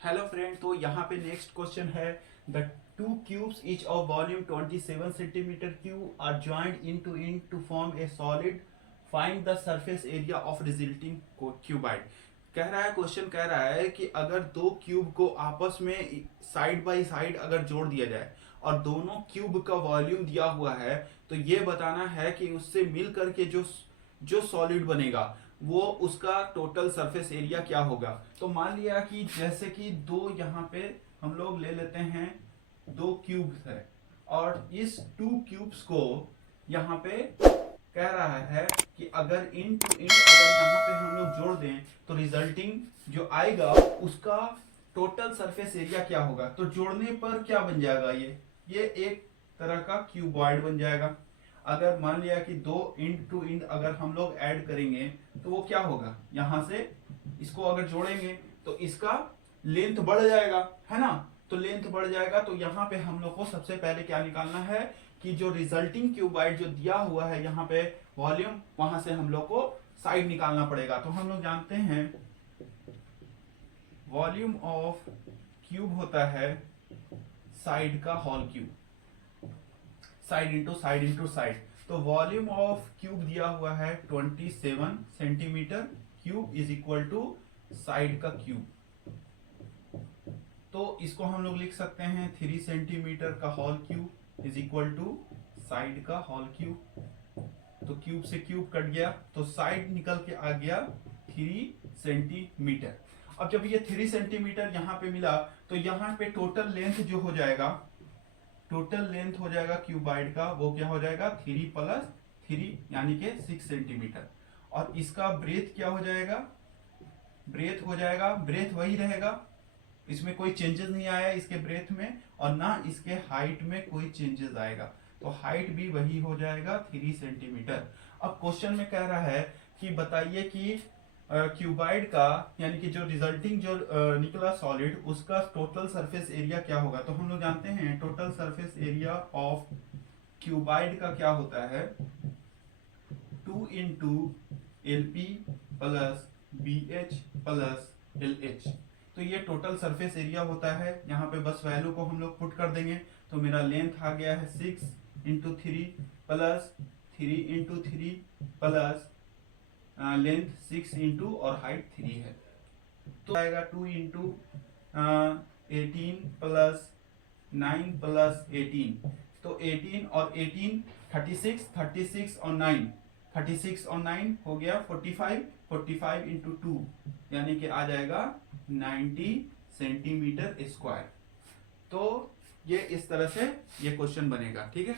Hello friend, तो यहाँ पे नेक्स्ट क्वेश्चन है the two cubes each of volume 27 centimetre cube are joint into form a solid, find the surface area of resulting cuboid. कह रहा है, question कह रहा है कि अगर दो क्यूब को आपस में साइड बाय साइड अगर जोड़ दिया जाए और दोनों क्यूब का वॉल्यूम दिया हुआ है, तो ये बताना है कि उससे मिल करके जो जो सॉलिड बनेगा वो उसका टोटल सरफेस एरिया क्या होगा। तो मान लिया कि जैसे कि दो यहाँ पे हम लोग ले लेते हैं, दो क्यूब्स है और इस टू क्यूब्स को यहाँ पे कह रहा है कि अगर इन टू इन अगर यहाँ पे हम लोग जोड़ दें तो रिजल्टिंग जो आएगा उसका टोटल सरफेस एरिया क्या होगा। तो जोड़ने पर क्या बन जाएगा, ये एक तरह का क्यूबॉइड बन जाएगा। अगर मान लिया कि दो इंड टू इंड अगर हम लोग ऐड करेंगे तो वो क्या होगा, यहां से इसको अगर जोड़ेंगे तो इसका लेंथ बढ़ जाएगा, है ना। तो लेंथ बढ़ जाएगा तो यहाँ पे हम लोग को सबसे पहले क्या निकालना है कि जो रिजल्टिंग क्यूबाइड जो दिया हुआ है यहाँ पे वॉल्यूम, वहां से हम लोग को साइड निकालना पड़ेगा। तो हम लोग जानते हैं वॉल्यूम ऑफ क्यूब होता है साइड का whole cube, side into side into side. तो वॉल्यूम ऑफ क्यूब दिया हुआ है 27 centimetre cube is equal to side का क्यूब। तो इसको हम लोग लिख सकते हैं 3 सेंटीमीटर का whole cube is equal to side का होल क्यूब। तो क्यूब से क्यूब कट गया तो साइड निकल के आ गया 3 सेंटीमीटर। अब जब ये 3 सेंटीमीटर यहाँ पे मिला तो यहाँ पे टोटल लेंथ जो हो जाएगा, टोटल लेंथ हो जाएगा क्यूबाइड का, वो क्या हो जाएगा 3 प्लस 3 यानी कि 6 सेंटीमीटर। और इसका ब्रेथ क्या हो जाएगा, ब्रेथ हो जाएगा, ब्रेथ वही रहेगा, इसमें कोई चेंजेस नहीं आया इसके ब्रेथ में और ना इसके हाइट में कोई चेंजेस आएगा। तो हाइट भी वही हो जाएगा 3 सेंटीमीटर। अब क्वेश्चन में कह रहा है कि बताइए कि क्यूबाइड का यानी कि जो रिजल्टिंग जो निकला सॉलिड उसका टोटल सरफेस एरिया क्या होगा। तो हम लोग जानते हैं total surface area of cuboid का क्या होता है 2 into LP plus BH plus LH। तो ये टोटल सरफेस एरिया होता है। यहाँ पे बस वैल्यू को हम लोग पुट कर देंगे तो मेरा लेंथ आ गया है 6 into 3 plus 3 into 3 plus length 6 into और हाइट 3 है। तो आएगा 2 इंटू 18 प्लस 9 प्लस 18। तो 18 और 18 36, 36 और 9, 36 और 9 हो गया 45, 45 इंटू 2 यानी कि आ जाएगा 90 सेंटीमीटर स्क्वायर। तो ये इस तरह से ये क्वेश्चन बनेगा, ठीक है।